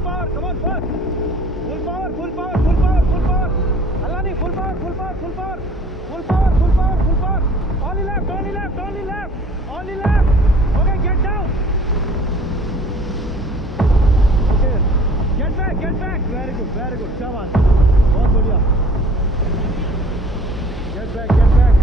power, come on, first. Full power, full power, full power, full power. Allah nahi, full power, full power, full power. Full power, full power, full power. Only left, only left, only left. Only left. Okay, get down. Okay. Get back, get back. Very good, very good. Shabash. बहुत बढ़िया. Get back, get back.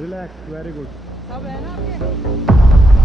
Relax, very good. सब है ना आपके?